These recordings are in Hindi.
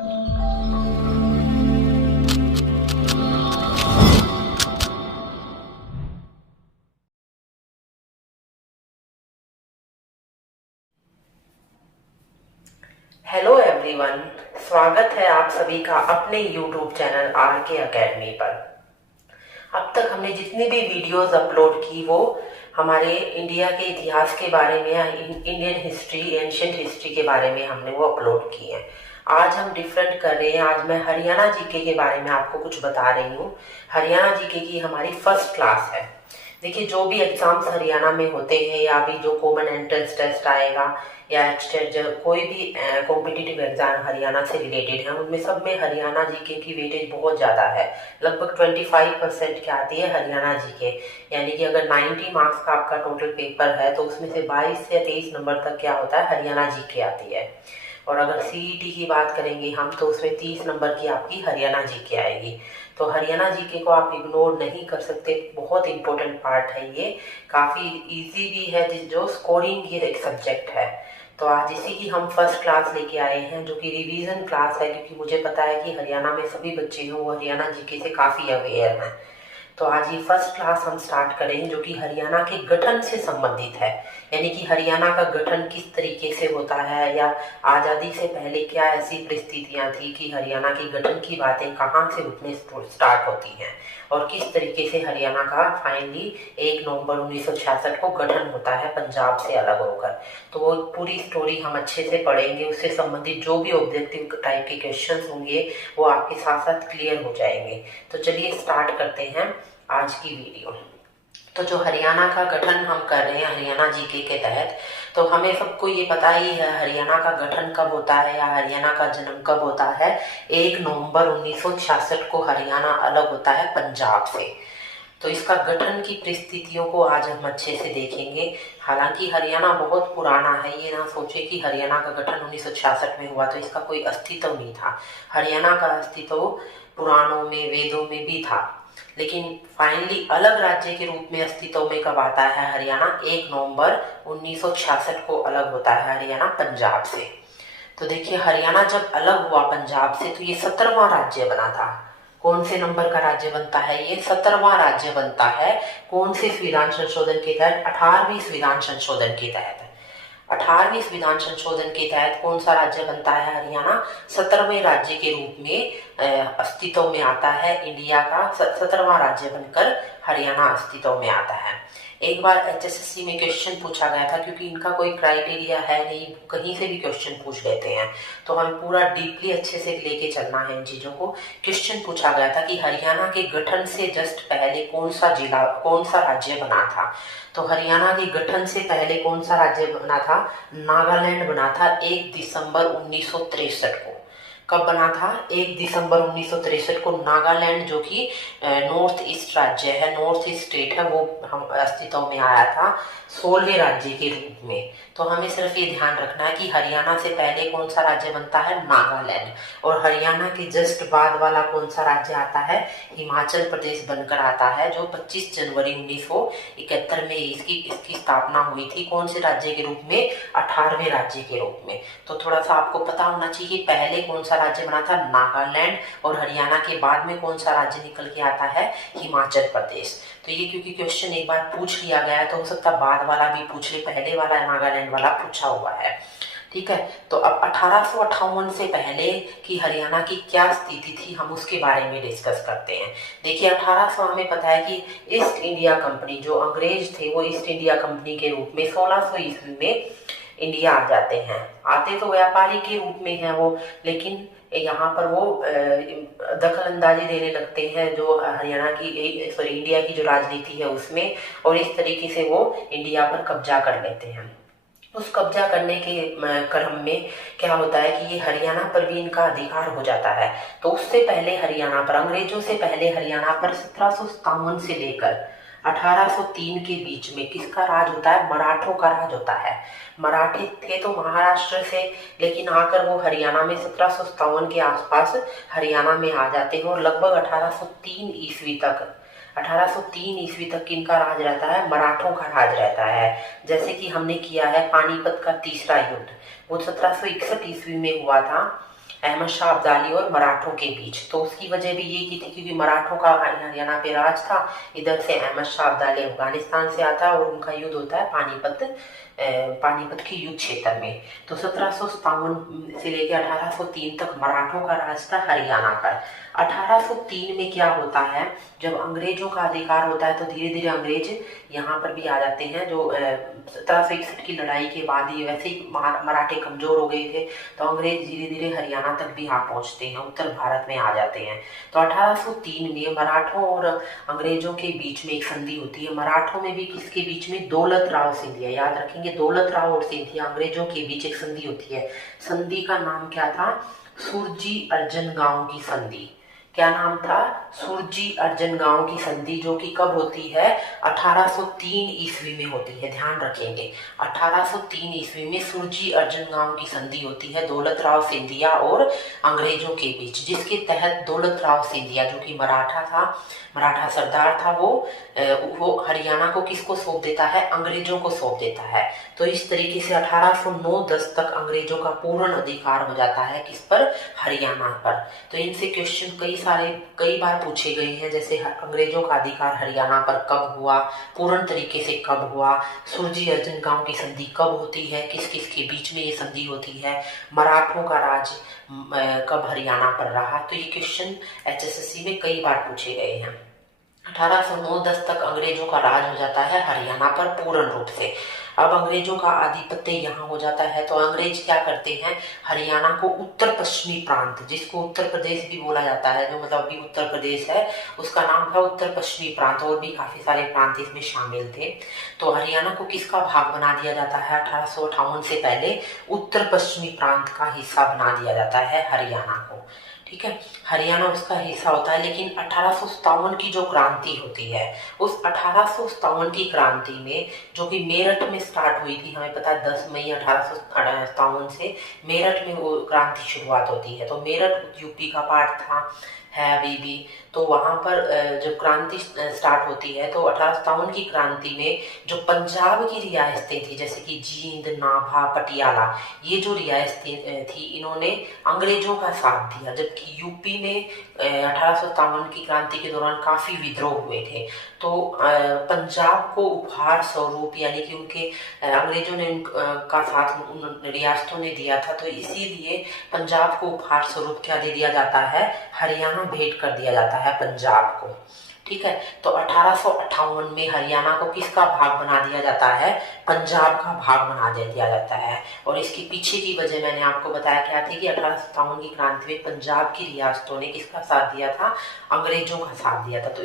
हेलो एवरीवन, स्वागत है आप सभी का अपने यूट्यूब चैनल आर के अकेडमी पर। अब तक हमने जितनी भी वीडियोस अपलोड की वो हमारे इंडिया के इतिहास के बारे में या इंडियन हिस्ट्री, एंशिएंट हिस्ट्री के बारे में हमने वो अपलोड की हैं। आज हम डिफरेंट कर रहे हैं। आज मैं हरियाणा जीके के बारे में आपको कुछ बता रही हूँ। हरियाणा जीके की हमारी फर्स्ट क्लास है। देखिए, जो भी एग्जाम्स हरियाणा में होते हैं या भी जो कॉमन एंट्रेंस टेस्ट आएगा या एक्सटेंड कोई भी कॉम्पिटिटिव एग्जाम हरियाणा से रिलेटेड है, उनमें सब में हरियाणा जीके की वेटेज बहुत ज़्यादा है। लगभग 25% की आती है हरियाणा जीके। यानी कि अगर 90 मार्क्स का आपका टोटल पेपर है तो उसमें से 22 से 23 नंबर तक क्या होता है, हरियाणा जीके आती है। और अगर सीईटी की बात करेंगे हम तो उसमें 30 नंबर की आपकी हरियाणा जीके आएगी। तो हरियाणा जीके को आप इग्नोर नहीं कर सकते, बहुत इंपॉर्टेंट पार्ट है ये। काफ़ी इजी भी है, जो स्कोरिंग ये एक सब्जेक्ट है। तो आज इसी की हम फर्स्ट क्लास लेके आए हैं, जो कि रिवीजन क्लास है, क्योंकि मुझे पता है कि हरियाणा में सभी बच्चे हैं वो हरियाणा जीके से काफ़ी अवेयर हैं। तो आज ये फर्स्ट क्लास हम स्टार्ट करें जो कि हरियाणा के गठन से संबंधित है। यानी कि हरियाणा का गठन किस तरीके से होता है, या आज़ादी से पहले क्या ऐसी परिस्थितियां थी कि हरियाणा के गठन की बातें कहाँ से उठने स्टार्ट होती हैं, और किस तरीके से हरियाणा का फाइनली 1 नवंबर 1966 को गठन होता है पंजाब से अलग होकर। तो वो पूरी स्टोरी हम अच्छे से पढ़ेंगे। उससे संबंधित जो भी ऑब्जेक्टिव टाइप के क्वेश्चंस होंगे वो आपके साथ साथ क्लियर हो जाएंगे। तो चलिए स्टार्ट करते हैं आज की वीडियो। तो जो हरियाणा का गठन हम कर रहे हैं हरियाणा जीके के तहत, तो हमें सबको ये पता ही है हरियाणा का गठन कब होता है या हरियाणा का जन्म कब होता है। 1 नवंबर 1966 को हरियाणा अलग होता है पंजाब से। तो इसका गठन की परिस्थितियों को आज हम अच्छे से देखेंगे। हालांकि हरियाणा बहुत पुराना है, ये ना सोचे कि हरियाणा का गठन 1966 में हुआ तो इसका कोई अस्तित्व नहीं था। हरियाणा का अस्तित्व पुराणों में, वेदों में भी था, लेकिन फाइनली अलग राज्य के रूप में अस्तित्व में कब आता है हरियाणा? 1 नवंबर 1966 को अलग होता है हरियाणा पंजाब से। तो देखिए, हरियाणा जब अलग हुआ पंजाब से तो ये 17वां राज्य बना था। कौन से नंबर का राज्य बनता है? ये 17वां राज्य बनता है। कौन से संविधान संशोधन के तहत? 18वीं संविधान संशोधन के तहत। 18वीं संविधान संशोधन के तहत कौन सा राज्य बनता है हरियाणा? 17वें राज्य के रूप में अस्तित्व में आता है। इंडिया का 17वां राज्य बनकर हरियाणा अस्तित्व में आता है। एक बार एचएसएससी में क्वेश्चन पूछा गया था, क्योंकि इनका कोई क्राइटेरिया है नहीं, कहीं से भी क्वेश्चन पूछ लेते हैं, तो हमें पूरा डीपली अच्छे से लेके चलना है इन चीजों को। क्वेश्चन पूछा गया था कि हरियाणा के गठन से जस्ट पहले कौन सा जिला, कौन सा राज्य बना था? तो हरियाणा के गठन से पहले कौन सा राज्य बना था? नागालैंड बना था 1 दिसंबर 1963 को। कब बना था? 1 दिसंबर 1963 को नागालैंड, जो कि नॉर्थ ईस्ट राज्य है, नॉर्थ ईस्ट स्टेट है, वो हम अस्तित्व में आया था 16वें राज्य के रूप में। तो हमें सिर्फ ये ध्यान रखना है कि हरियाणा से पहले कौन सा राज्य बनता है? नागालैंड। और हरियाणा के जस्ट बाद वाला कौन सा राज्य आता है? हिमाचल प्रदेश बनकर आता है, जो 25 जनवरी 1971 में इसकी स्थापना हुई थी। कौन से राज्य के रूप में? 18वें राज्य के रूप में। तो थोड़ा सा आपको पता होना चाहिए कि पहले कौन सा राज्य बना था? नागालैंड। और हरियाणा के बाद में कौन सा राज्य निकल के आता है? हिमाचल प्रदेश। तो ये क्योंकि क्वेश्चन एक बार पूछ लिया गया है तो हो सकता है बाद वाला भी पूछ ले, पहले वाला नागालैंड वाला पूछा हुआ है। ठीक है, तो अब 1858 से पहले की हरियाणा की क्या स्थिति थी, हम उसके बारे में डिस्कस करते हैं। देखिए, 1800 हमें पता है कि ईस्ट इंडिया कंपनी, जो अंग्रेज थे वो ईस्ट इंडिया कंपनी के रूप में 1600 ईस्वी में इंडिया आ जाते हैं। आते तो व्यापारी के रूप में हैं वो, लेकिन यहाँ पर वो दखल अंदाजी देने लगते हैं जो हरियाणा की, सॉरी, इंडिया की जो राजनीति है उसमें, और इस तरीके से वो इंडिया पर कब्जा कर लेते हैं। उस कब्जा करने के क्रम में क्या होता है कि ये हरियाणा पर भी इनका अधिकार हो जाता है। तो उससे पहले हरियाणा पर, अंग्रेजों से पहले हरियाणा पर 1757 से लेकर 1803 के बीच में किसका राज होता है? मराठों का राज होता है। मराठे थे तो महाराष्ट्र से, लेकिन आकर वो हरियाणा में 1757 के आसपास हरियाणा में आ जाते हैं, और लगभग 1803 ईस्वी तक किनका राज रहता है? मराठों का राज रहता है। जैसे कि हमने किया है पानीपत का तीसरा युद्ध, वो 1761 ईस्वी में हुआ था। अहमद शाह अब्दाली और मराठों के बीच। तो उसकी वजह भी ये की थी क्योंकि मराठों का हरियाणा पे राज था, इधर से अहमद शाह अब्दाली अफगानिस्तान से आता है और उनका युद्ध होता है पानीपत के युद्ध क्षेत्र में। तो 1757 से लेकर 1803 तक मराठों का राज था हरियाणा पर। 1803 में क्या होता है, जब अंग्रेजों का अधिकार होता है तो धीरे धीरे अंग्रेज यहाँ पर भी आ जाते हैं। जो 1761 की लड़ाई के बाद ही वैसे ही मराठे कमजोर हो गए थे, तो अंग्रेज धीरे धीरे हरियाणा तक भी आ पहुंचते हैं, उत्तर भारत में आ जाते हैं। तो 1803 में मराठों और अंग्रेजों के बीच में एक संधि होती है। मराठों में भी किसके बीच में, दौलत राव सिंधिया, याद रखेंगे, दौलत राव और सिंधिया अंग्रेजों के बीच एक संधि होती है। संधि का नाम क्या था, सुरजी अर्जन गांव की संधि। क्या नाम था, सुरजी अर्जन गांव की संधि, जो कि कब होती है, 1803 ईस्वी में होती है। ध्यान रखेंगे 1803 ईस्वी में सुरजी अर्जन गांव की संधि होती है दौलत राव सिंधिया और अंग्रेजों के बीच, जिसके तहत दौलत राव सिंधिया जो कि मराठा था, मराठा सरदार था, वो हरियाणा को किसको सौंप देता है, अंग्रेजों को सौंप देता है। तो इस तरीके से 1809-10 तक अंग्रेजों का पूर्ण अधिकार हो जाता है किस पर, हरियाणा पर। तो इनसे क्वेश्चन कई बार पूछे गए हैं, जैसे अंग्रेजों का अधिकार हरियाणा पर कब हुआ, पूर्ण तरीके से कब हुआ, सुरजी अर्जन गांव की संधि कब होती है, किस किस के बीच में ये संधि होती है, मराठों का राज कब हरियाणा पर रहा। तो ये क्वेश्चन HSSC में कई बार पूछे गए हैं। 1809-10 तक अंग्रेजों का राज हो जाता है हरियाणा पर पूर्ण रूप से। अब अंग्रेजों का आधिपत्य यहाँ हो जाता है, तो अंग्रेज क्या करते हैं, हरियाणा को उत्तर पश्चिमी प्रांत, जिसको उत्तर प्रदेश भी बोला जाता है, जो मतलब अभी उत्तर प्रदेश है, उसका नाम था उत्तर पश्चिमी प्रांत, और भी काफी सारे प्रांत इसमें शामिल थे। तो हरियाणा को किसका भाग बना दिया जाता है, 1858 से पहले उत्तर पश्चिमी प्रांत का हिस्सा बना दिया जाता है हरियाणा को। ठीक है, हरियाणा उसका हिस्सा होता है। लेकिन 1857 की जो क्रांति होती है, उस 1857 की क्रांति में, जो कि मेरठ में स्टार्ट हुई थी, हमें पता है 10 मई 1857 से मेरठ में वो क्रांति शुरुआत होती है। तो मेरठ यूपी का पार्ट था, है अभी भी। तो वहां पर जब क्रांति स्टार्ट होती है, तो 1857 की क्रांति में जो पंजाब की रियासतें थी, जैसे कि जींद, नाभा, पटियाला, ये जो रियासतें थी, इन्होंने अंग्रेजों का साथ दिया। जबकि यूपी में 1857 की क्रांति के दौरान काफी विद्रोह हुए थे। तो पंजाब को उपहार स्वरूप, यानी कि उनके अंग्रेजों ने उनका साथ उन रियासतों ने दिया था, तो इसीलिए पंजाब को उपहार स्वरूप क्या दे दिया जाता है, हरियाणा भेंट कर दिया जाता है पंजाब को। ठीक है, तो 1858 में हरियाणा को किसका भाग बना दिया जाता है, पंजाब का भाग बना दिया जाता है। और इसके पीछे की वजह मैंने आपको बताया क्या थी कि 1857 की क्रांति में पंजाब की रियासतों ने किसका साथ दिया था, अंग्रेजों का साथ दिया था। तो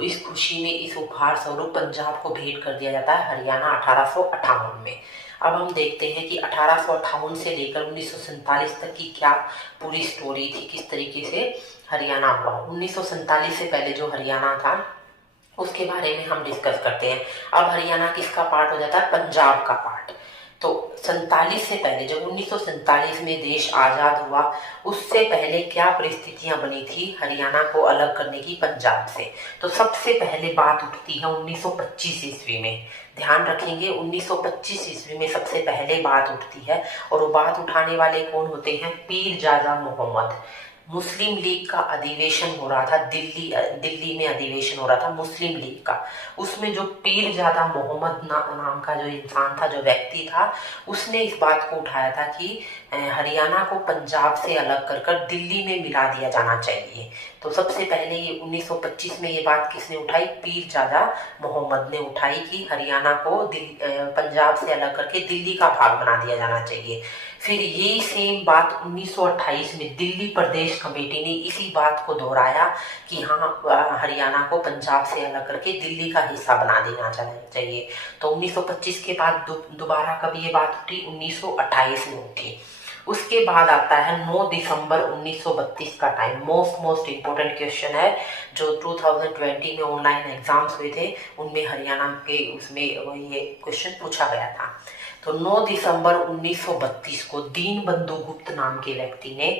इस खुशी में इस उपहार स्वरूप पंजाब को भेंट कर दिया जाता है हरियाणा 1858 में। अब हम देखते हैं कि 1858 से लेकर 1947 तक की क्या पूरी स्टोरी थी, किस तरीके से हरियाणा हुआ। 1947 से पहले जो हरियाणा था उसके बारे में हम डिस्कस करते हैं। अब हरियाणा किसका पार्ट हो जाता है, पंजाब का पार्ट। तो 47 से पहले, जब 1947 में देश आजाद हुआ, उससे पहले क्या परिस्थितियां बनी थी हरियाणा को अलग करने की पंजाब से। तो सबसे पहले बात उठती है 1925 ईस्वी में। ध्यान रखेंगे 1925 ईस्वी में सबसे पहले बात उठती है, और वो बात उठाने वाले कौन होते हैं, पीरजादा मोहम्मद। मुस्लिम लीग का अधिवेशन हो रहा था, दिल्ली में अधिवेशन हो रहा था मुस्लिम लीग का। उसमें जो पीरजादा मोहम्मद नाम का जो इंसान था, जो व्यक्ति था, उसने इस बात को उठाया था कि हरियाणा को पंजाब से अलग कर कर दिल्ली में मिला दिया जाना चाहिए। तो सबसे पहले ये 1925 में ये बात किसने उठाई, पीरजादा मोहम्मद ने उठाई कि हरियाणा को पंजाब से अलग करके दिल्ली का भाग बना दिया जाना चाहिए। फिर यही सेम बात 1928 में दिल्ली प्रदेश कमेटी ने इसी बात को दोहराया कि हाँ, हरियाणा को पंजाब से अलग करके दिल्ली का हिस्सा बना देना चाहिए। तो 1925 के बाद दोबारा कब ये बात उठी, 1928 में उठी। उसके बाद आता है 9 दिसंबर 1932 का टाइम। मोस्ट इम्पोर्टेंट क्वेश्चन है जो 2020 में ऑनलाइन एग्जाम्स हुए थे, उनमें हरियाणा के उसमें ये क्वेश्चन पूछा गया था। तो 9 दिसंबर 1932 को दीनबंधु गुप्त नाम के व्यक्ति ने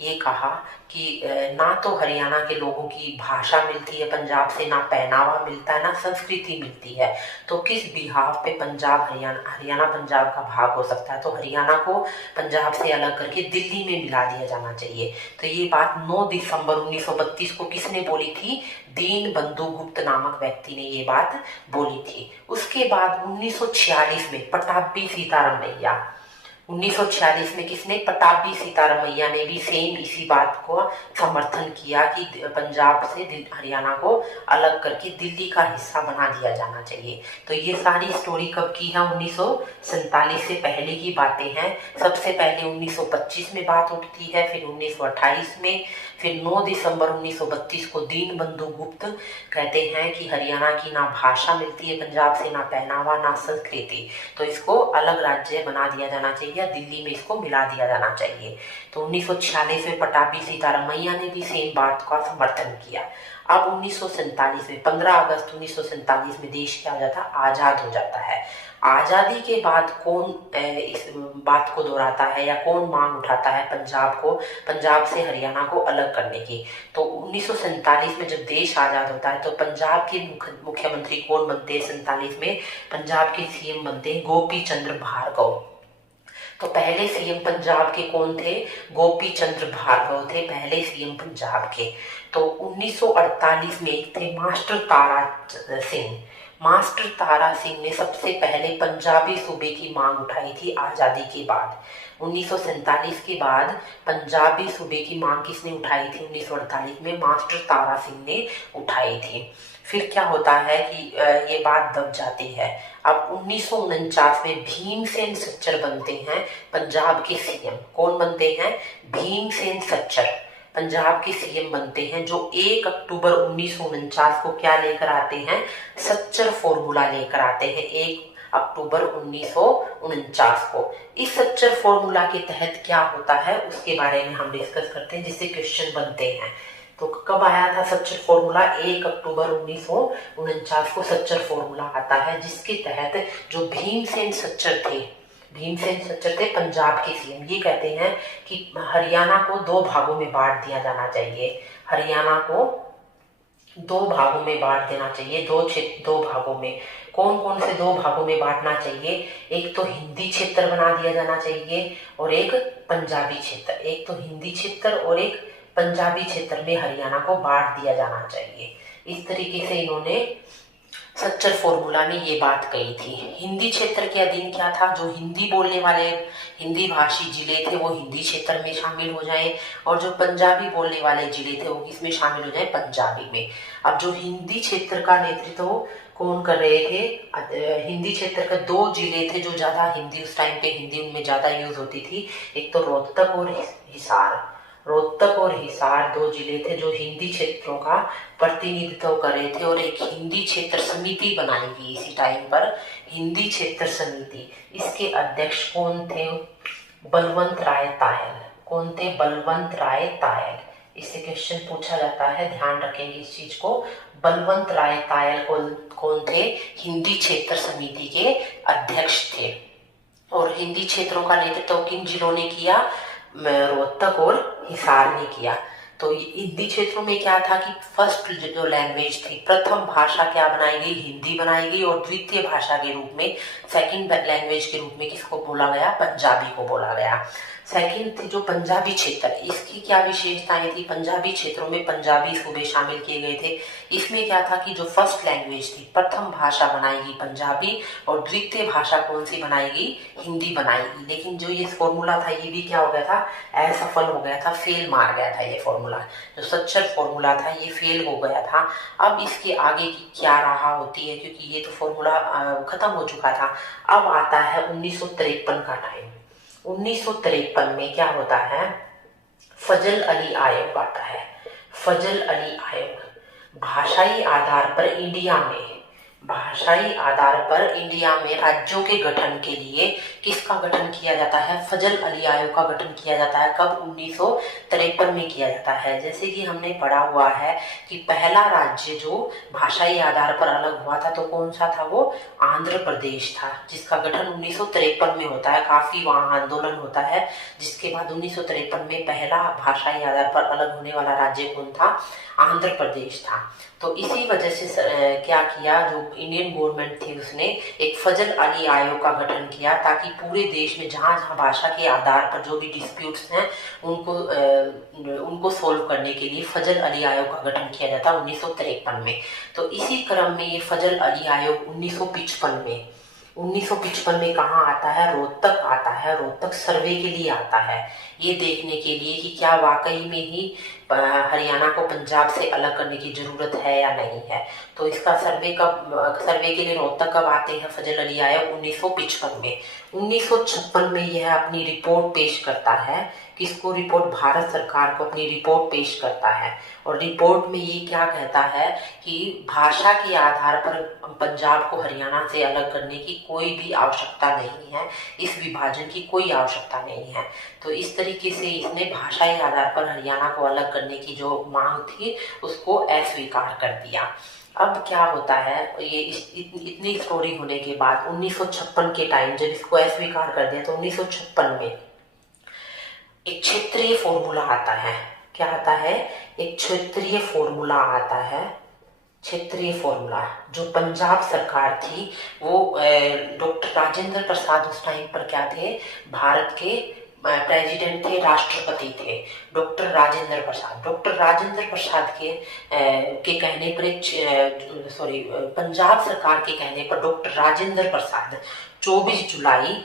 ये कहा कि ना तो हरियाणा के लोगों की भाषा मिलती है पंजाब से, ना पहनावा मिलता है, ना संस्कृति मिलती है, तो किस बिहाफ पे पंजाब हरियाणा पंजाब का भाग हो सकता है। तो हरियाणा को पंजाब से अलग करके दिल्ली में मिला दिया जाना चाहिए। तो ये बात 9 दिसंबर 1932 को किसने बोली थी? दीन बंधु गुप्त नामक व्यक्ति ने ये बात बोली थी। उसके बाद 1946 में पटाभी सीतारामैया, 1946 में किसने? पटाभी सीतारामैया ने भी सेम इसी बात को समर्थन किया कि पंजाब से हरियाणा को अलग करके दिल्ली का हिस्सा बना दिया जाना चाहिए। तो ये सारी स्टोरी कब की है? 1947 से पहले की बातें हैं। सबसे पहले 1925 में बात उठती है, फिर 1928 में, फिर 9 दिसंबर 1932 को दीन बंधु गुप्त कहते हैं कि हरियाणा की ना भाषा मिलती है पंजाब से, ना पहनावा, ना संस्कृति, तो इसको अलग राज्य बना दिया जाना चाहिए, दिल्ली में इसको मिला दिया जाना चाहिए। तो 1946 में पटाभी सीतारामैया ने भी सेम बात का समर्थन किया। अब 1947 में 15 अगस्त 1947 में देश क्या हो जाता? आजाद हो जाता है। आजादी के बाद कौन इस बात को दोहराता है या कौन मांग उठाता है पंजाब से हरियाणा को अलग करने की? तो 1947 में जब देश आजाद होता है तो पंजाब के मुख्यमंत्री कौन बनते हैं? 47 में पंजाब के सीएम बनते हैं गोपी चंद्र भार्गव। तो पहले सीएम पंजाब के कौन थे? गोपी चंद्र भार्गव थे पहले सीएम पंजाब के। तो 1948 में एक थे मास्टर तारा सिंह। मास्टर तारा सिंह ने सबसे पहले पंजाबी सूबे की मांग उठाई थी आजादी के बाद। 1947 के बाद पंजाबी सूबे की मांग किसने उठाई थी? 1948 में मास्टर तारा सिंह ने उठाई थी। फिर क्या होता है कि ये बात दब जाती है। अब 1949 में भीमसेन सच्चर बनते हैं पंजाब के सीएम। कौन बनते हैं? भीमसेन सच्चर पंजाब के सीएम बनते हैं, जो 1 अक्टूबर 1949 को क्या लेकर आते हैं? सच्चर फॉर्मूला लेकर आते हैं 1 अक्टूबर 1949 को। इस सच्चर फॉर्मूला के तहत क्या होता है उसके बारे में हम डिस्कस करते हैं, जिससे क्वेश्चन बनते हैं। तो कब आया था सच्चर फॉर्मूला? 1 अक्टूबर 1949 को सच्चर फॉर्मूला आता है, जिसके तहत जो भीमसेन सच्चर थे पंजाब के सीएम, ये कहते हैं कि हरियाणा को 2 भागों में बांट दिया जाना चाहिए। हरियाणा को 2 भागों में बांट देना चाहिए। 2 भागों में कौन कौन से 2 भागों में बांटना चाहिए? एक तो हिंदी क्षेत्र बना दिया जाना चाहिए और एक पंजाबी क्षेत्र। एक तो हिंदी क्षेत्र और एक पंजाबी क्षेत्र में हरियाणा को बांट दिया जाना चाहिए। इस तरीके से इन्होंने सच्चर फॉर्मूला में ये बात कही थी। हिंदी क्षेत्र के अधीन क्या था? जो हिंदी बोलने वाले हिंदी भाषी जिले थे वो हिंदी क्षेत्र में शामिल हो जाएं, और जो पंजाबी बोलने वाले जिले थे वो किसमें शामिल हो जाए? पंजाबी में। अब जो हिंदी क्षेत्र का नेतृत्व कौन कर रहे थे? हिंदी क्षेत्र के 2 जिले थे जो ज्यादा हिंदी, उस टाइम पे हिंदी उनमें ज्यादा यूज होती थी। एक तो रोहतक और हिसार। रोहतक और हिसार 2 जिले थे जो हिंदी क्षेत्रों का प्रतिनिधित्व कर रहे थे, और एक हिंदी क्षेत्र समिति बनाई गई इसी टाइम पर, हिंदी क्षेत्र समिति। इसके अध्यक्ष कौन थे? बलवंत राय तायल। कौन थे? बलवंत राय तायल। इससे क्वेश्चन पूछा जाता है, ध्यान रखेंगे इस चीज को। बलवंत राय तायल कौन थे? हिंदी क्षेत्र समिति के अध्यक्ष थे। और हिंदी क्षेत्रों का नेतृत्व किन जिलों ने किया? रोहतक और हिसार ने किया। तो हिंदी क्षेत्रों में क्या था कि फर्स्ट जो लैंग्वेज थी, प्रथम भाषा क्या बनाई गई? हिंदी बनाई गई, और द्वितीय भाषा के रूप में, सेकंड लैंग्वेज के रूप में किसको बोला गया? पंजाबी को बोला गया। सेकंड थी जो पंजाबी क्षेत्र, इसकी क्या विशेषताएं थी? पंजाबी क्षेत्रों में पंजाबी सूबे शामिल किए गए थे। इसमें क्या था कि जो फर्स्ट लैंग्वेज थी, प्रथम भाषा बनाएगी पंजाबी, और द्वितीय भाषा कौन सी बनाएगी? हिंदी बनाएगी। लेकिन जो ये फॉर्मूला था ये भी क्या हो गया था? असफल हो गया था, फेल मार गया था ये फॉर्मूला। जो सच्चर फॉर्मूला था ये फेल हो गया था। अब इसके आगे की क्या राह होती है, क्योंकि ये तो फॉर्मूला खत्म हो चुका था। अब आता है 1953 का टाइम। 1953 में क्या होता है? फजल अली आयोग आता है। फजल अली आयोग भाषाई आधार पर इंडिया में भाषाई आधार पर इंडिया में राज्यों के गठन के लिए किसका गठन किया जाता है? फजल अली आयोग का गठन किया जाता है। कब? 1953 में किया जाता है। जैसे कि हमने पढ़ा हुआ है कि पहला राज्य जो भाषाई आधार पर अलग हुआ था तो कौन सा था? वो आंध्र प्रदेश था, जिसका गठन 1953 में होता है। काफी वहां आंदोलन होता है, जिसके बाद 1953 में पहला भाषाई आधार पर अलग होने वाला राज्य कौन था? आंध्र प्रदेश था। तो इसी वजह से क्या किया, जो इंडियन गवर्नमेंट थी उसने एक फजल अली आयोग का गठन किया, ताकि पूरे देश में जहां जहां भाषा के आधार पर जो भी डिस्प्यूट्स हैं उनको सोल्व करने के लिए फजल अली आयोग का गठन किया जाता 1953 में। तो इसी क्रम में ये फजल अली आयोग 1955 में कहाँ आता है? रोहतक आता है। रोहतक सर्वे के लिए आता है, ये देखने के लिए कि क्या वाकई में ही हरियाणा को पंजाब से अलग करने की जरूरत है या नहीं है। तो इसका सर्वे के लिए रोहतक कब आते हैं फजल अली आयोग? 1955 में। 1956 में यह अपनी रिपोर्ट पेश करता है। किसको रिपोर्ट? भारत सरकार को अपनी रिपोर्ट पेश करता है। और रिपोर्ट में ये क्या कहता है कि भाषा के आधार पर पंजाब को हरियाणा से अलग करने की कोई भी आवश्यकता नहीं है, इस विभाजन की कोई आवश्यकता नहीं है। तो इस तरीके से इसने भाषाई आधार पर हरियाणा को अलग करने की जो मांग थी उसको अस्वीकार कर दिया। अब क्या होता है, ये इतनी स्टोरी होने के बाद 1956 के टाइम जब इसको अस्वीकार कर दिया तो 1956 में एक क्षेत्रीय फॉर्मूला आता है। क्या आता है? एक क्षेत्रीय फॉर्मूला आता है। क्षेत्रीय फॉर्मूला जो पंजाब सरकार थी वो डॉक्टर राजेंद्र प्रसाद उस टाइम पर क्या थे? भारत के प्रेसिडेंट थे, राष्ट्रपति थे, डॉक्टर राजेंद्र प्रसाद। डॉक्टर राजेंद्र प्रसाद के कहने पर पंजाब सरकार के कहने पर डॉक्टर राजेंद्र प्रसाद 24 जुलाई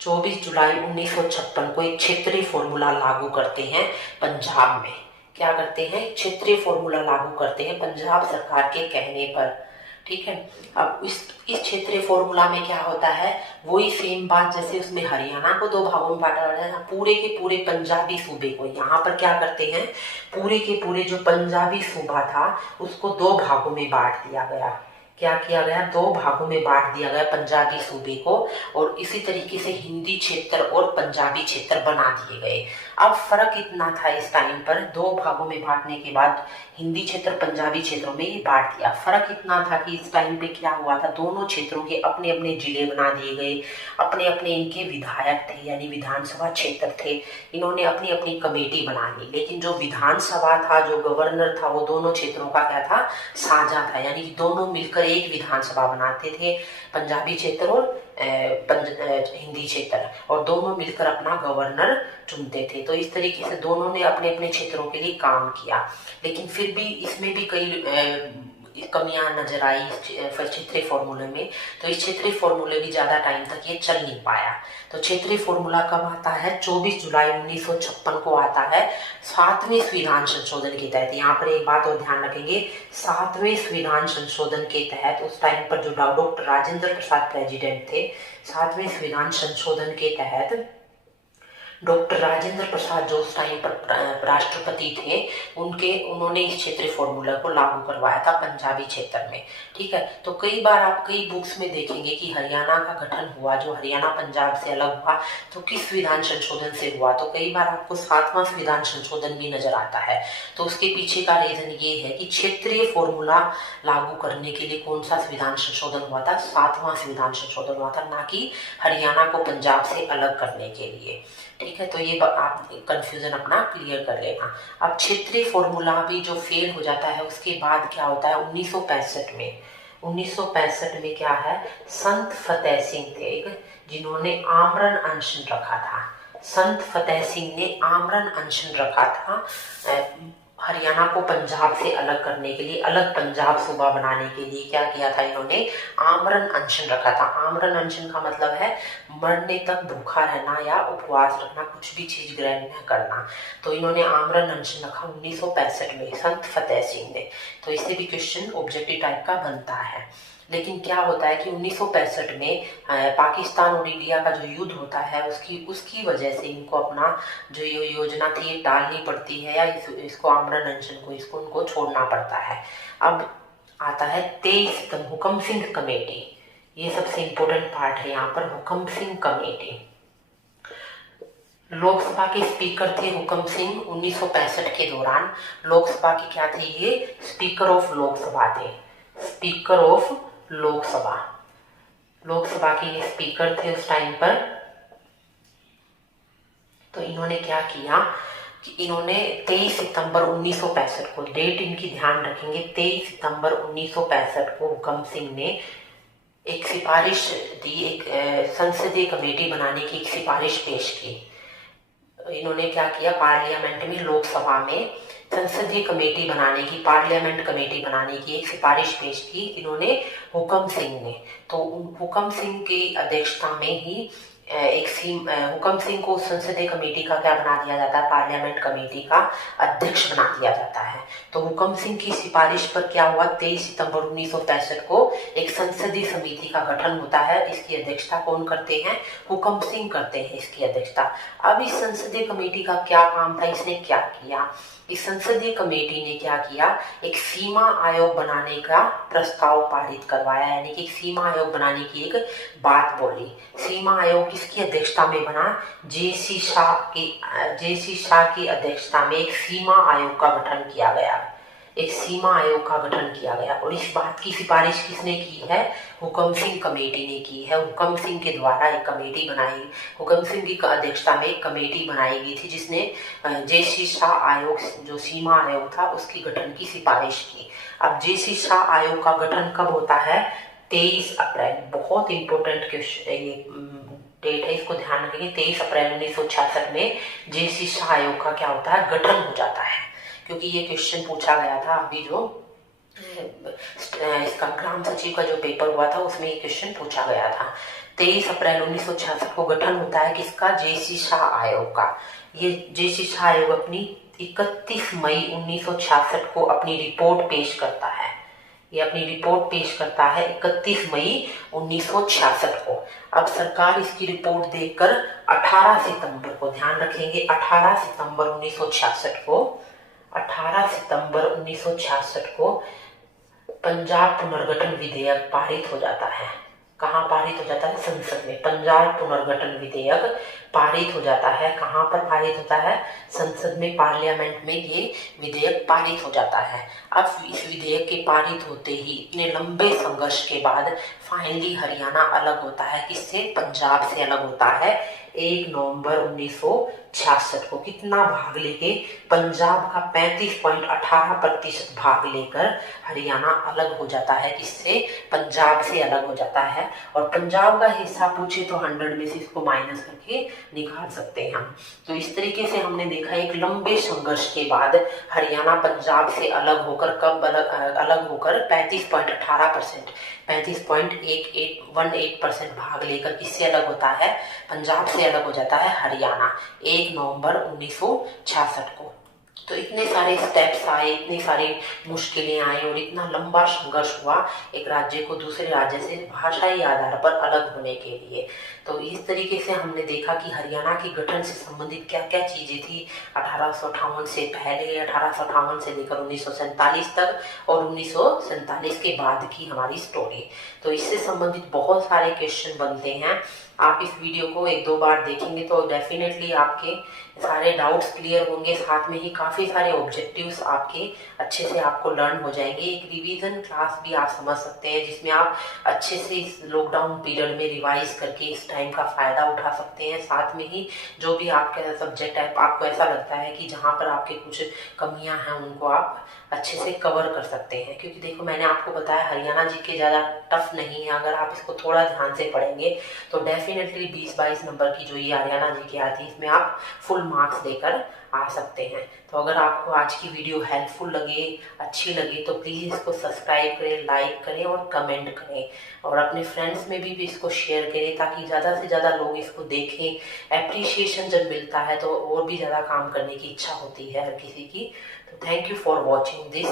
1956 को एक क्षेत्रीय फॉर्मूला लागू करते हैं पंजाब में। क्या करते हैं? क्षेत्रीय फॉर्मूला लागू करते हैं पंजाब सरकार के कहने पर। ठीक है। अब इस क्षेत्रीय फॉर्मूला में क्या होता है? वही सेम बात जैसे उसमें हरियाणा को 2 भागों में बांटा गया है, पूरे के पूरे पंजाबी सूबे को यहाँ पर क्या करते हैं? पूरे के पूरे जो पंजाबी सूबा था उसको 2 भागों में बांट दिया गया। क्या किया गया? 2 भागों में बांट दिया गया पंजाबी सूबे को, और इसी तरीके से हिंदी क्षेत्र और पंजाबी क्षेत्र बना दिए गए। अब फर्क इतना था इस टाइम पर, 2 भागों में बांटने के बाद हिंदी क्षेत्र पंजाबी क्षेत्रों में ये बांट दिया। फर्क इतना था कि इस टाइम पे क्या हुआ था, दोनों क्षेत्रों के अपने अपने जिले बना दिए गए, अपने अपने इनके विधायक थे यानी विधानसभा क्षेत्र थे, इन्होंने अपनी अपनी कमेटी बना ली। लेकिन जो विधानसभा था, जो गवर्नर था, वो दोनों क्षेत्रों का क्या था? साझा था, यानी कि दोनों मिलकर एक विधानसभा बनाते थे, पंजाबी क्षेत्र और हिंदी क्षेत्र, और दोनों मिलकर अपना गवर्नर चुनते थे। तो इस तरीके से दोनों ने अपने अपने क्षेत्रों के लिए काम किया। लेकिन फिर भी इसमें भी कई कमियां नजर आई क्षेत्रीय फॉर्मूले में। तो इस क्षेत्रीय फॉर्मूले भी ज्यादा टाइम तक ये चल नहीं पाया। तो क्षेत्रीय फॉर्मूला कब आता है? 24 जुलाई 1956 को आता है 7वें संविधान संशोधन के तहत। यहाँ पर एक बात और ध्यान रखेंगे, 7वें संविधान संशोधन के तहत उस टाइम पर जो डॉक्टर राजेंद्र प्रसाद प्रेसिडेंट थे, 7वें संविधान संशोधन के तहत डॉक्टर राजेंद्र प्रसाद जो उस टाइम पर राष्ट्रपति थे, उन्होंने इस क्षेत्रीय फॉर्मूला को लागू करवाया था पंजाबी क्षेत्र में। ठीक है। तो कई बार आप कई बुक्स में देखेंगे कि हरियाणा का गठन हुआ, जो हरियाणा पंजाब से अलग हुआ, तो किस संविधान संशोधन से हुआ? तो कई बार आपको 7वां संविधान संशोधन भी नजर आता है। तो उसके पीछे का रीजन ये है कि क्षेत्रीय फॉर्मूला लागू करने के लिए कौन सा संविधान संशोधन हुआ था? 7वां संविधान संशोधन हुआ था, ना कि हरियाणा को पंजाब से अलग करने के लिए। ठीक है। तो ये आप कंफ्यूजन अपना क्लियर कर लेना। अब क्षेत्रीय फॉर्मूला भी जो फेल हो जाता है उसके बाद क्या होता है? 1965 में क्या है? संत फतेह सिंह थे जिन्होंने आमरण अनशन रखा था। संत फतेह सिंह ने आमरण अनशन रखा था हरियाणा को पंजाब से अलग करने के लिए, अलग पंजाब सूबा बनाने के लिए। क्या किया था इन्होंने? आमरण अनशन रखा था। आमरण अनशन का मतलब है मरने तक भूखा रहना या उपवास रखना, कुछ भी चीज ग्रहण न करना। तो इन्होंने आमरण अनशन रखा 1965 में संत फतेह सिंह ने। तो इससे भी क्वेश्चन ऑब्जेक्टिव टाइप का बनता है। लेकिन क्या होता है कि 1965 में पाकिस्तान और इंडिया का जो युद्ध होता है उसकी वजह से इनको अपना जो ये योजना थी ये टालनी पड़ती है, या इसको आमरण अनशन को उनको छोड़ना पड़ता है। अब आता है 23 सितंबर, हुकम सिंह कमेटी। ये सबसे इंपॉर्टेंट पार्ट है यहाँ पर, हुकम सिंह कमेटी। लोकसभा के स्पीकर थे हुकम सिंह। 1965 के दौरान लोकसभा की क्या थे ये, स्पीकर ऑफ लोकसभा थे, स्पीकर ऑफ लोकसभा। लोकसभा के ये स्पीकर थे उस टाइम पर। तो इन्होंने क्या किया कि इन्होंने 23 सितंबर 1965 को, डेट इनकी ध्यान रखेंगे, 23 सितंबर 1965 को हुकम सिंह ने एक सिफारिश दी, एक संसदीय कमेटी बनाने की एक सिफारिश पेश की। इन्होंने क्या किया, पार्लियामेंट में, लोकसभा में संसदीय कमेटी बनाने की, पार्लियामेंट कमेटी बनाने की एक सिफारिश पेश की इन्होंने, हुकम सिंह ने। तो हुकम सिंह की अध्यक्षता में ही हुकम सिंह को संसदीय कमेटी का क्या बना दिया जाता है, पार्लियामेंट कमेटी का अध्यक्ष बना दिया जाता है। तो हुकम सिंह की सिफारिश पर क्या हुआ, 23 सितंबर 1965 को एक संसदीय समिति का गठन होता है। इसकी अध्यक्षता कौन करते हैं, हुकम सिंह करते हैं इसकी अध्यक्षता। अब इस संसदीय कमेटी का क्या काम था, इसने क्या किया, इस संसदीय कमेटी ने क्या किया, एक सीमा आयोग बनाने का प्रस्ताव पारित करवाया, यानी कि सीमा आयोग बनाने की एक बात बोली। सीमा आयोग किसकी अध्यक्षता में बना, जेसी शाह की अध्यक्षता में एक सीमा आयोग का गठन किया गया, एक सीमा आयोग का गठन किया गया। और इस बात की सिफारिश किसने की है, हुकम सिंह कमेटी ने की है। हुकम सिंह के द्वारा एक कमेटी बनाई, हुकम सिंह की अध्यक्षता में एक कमेटी बनाई गई थी जिसने जेसी शाह आयोग, जो सीमा आयोग था, उसकी गठन की सिफारिश की। अब जेसी शाह आयोग का गठन कब होता है, 23 अप्रैल। बहुत इंपॉर्टेंट डेट है, इसको ध्यान रखिए। 23 अप्रैल 1966 में जेसी शाह आयोग का क्या होता है, गठन हो जाता है। क्योंकि ये क्वेश्चन पूछा गया था अभी जो इसका ग्राम सचिव का जो पेपर हुआ था उसमें ये क्वेश्चन पूछा गया था। 23 अप्रैल 1966 को गठन होता है किसका, जेसी शाह आयोग का। ये जेसी शाह आयोग अपनी 31 मई 1966 को अपनी रिपोर्ट पेश करता है। ये अपनी रिपोर्ट पेश करता है 31 मई 1966 को। अब सरकार इसकी रिपोर्ट देखकर 18 सितंबर को, ध्यान रखेंगे, 18 सितंबर 1966 को, 18 सितंबर 1966 को पंजाब पुनर्गठन विधेयक पारित हो जाता है। कहाँ पारित हो जाता है, संसद में। पंजाब पुनर्गठन विधेयक पारित हो जाता है। कहाँ पर पारित होता है, संसद में, पार्लियामेंट में ये विधेयक पारित हो जाता है। अब इस विधेयक के पारित होते ही इतने लंबे संघर्ष के बाद फाइनली हरियाणा अलग होता है। किससे, पंजाब से अलग होता है 1 नवंबर 1966 को। कितना भाग लेके, पंजाब का 35.18% भाग लेकर हरियाणा अलग हो जाता है। किससे, पंजाब से अलग हो जाता है। और पंजाब का हिस्सा पूछे तो 100 में से इसको माइनस करके निकाल सकते हैं हम। तो इस तरीके से हमने देखा एक लंबे संघर्ष के बाद हरियाणा पंजाब से अलग होकर, कब अलग होकर 35.18%, 35.18% भाग लेकर किससे अलग होता है, पंजाब से अलग हो जाता है हरियाणा 1 नवंबर 1966 को। तो इतने सारे स्टेप्स आए, इतनी सारी मुश्किलें आई और इतना लंबा संघर्ष हुआ एक राज्य को दूसरे राज्य से भाषाई आधार पर अलग होने के लिए। तो इस तरीके से हमने देखा कि हरियाणा के गठन से संबंधित क्या क्या चीजें थी 1858 से पहले, 1858 से लेकर 1947 तक और 1947 के बाद की हमारी स्टोरी। तो इससे संबंधित बहुत सारे क्वेश्चन बनते हैं। आप इस वीडियो को 1-2 बार देखेंगे तो डेफिनेटली आपके सारे डाउट्स क्लियर होंगे, साथ में ही काफ़ी सारे ऑब्जेक्टिव्स आपके अच्छे से आपको लर्न हो जाएंगे। एक रिवीजन क्लास भी आप समझ सकते हैं जिसमें आप अच्छे से इस लॉकडाउन पीरियड में रिवाइज करके इस टाइम का फ़ायदा उठा सकते हैं। साथ में ही जो भी आपका सब्जेक्ट है, आपको ऐसा लगता है कि जहाँ पर आपके कुछ कमियाँ हैं उनको आप अच्छे से कवर कर सकते हैं। क्योंकि देखो मैंने आपको बताया हरियाणा जीके ज़्यादा टफ नहीं है, अगर आप इसको थोड़ा ध्यान से पढ़ेंगे तो डेफिनेटली 20-22 नंबर की जो ये हरियाणा जीके आती है इसमें आप फुल मार्क्स देकर आ सकते हैं। तो अगर आपको आज की वीडियो हेल्पफुल लगे, अच्छी लगे तो प्लीज़ इसको सब्सक्राइब करें, लाइक करें और कमेंट करें और अपने फ्रेंड्स में भी इसको शेयर करें ताकि ज़्यादा से ज़्यादा लोग इसको देखें। एप्रिशिएशन जब मिलता है तो और भी ज़्यादा काम करने की इच्छा होती है हर किसी की। तो thank you for watching this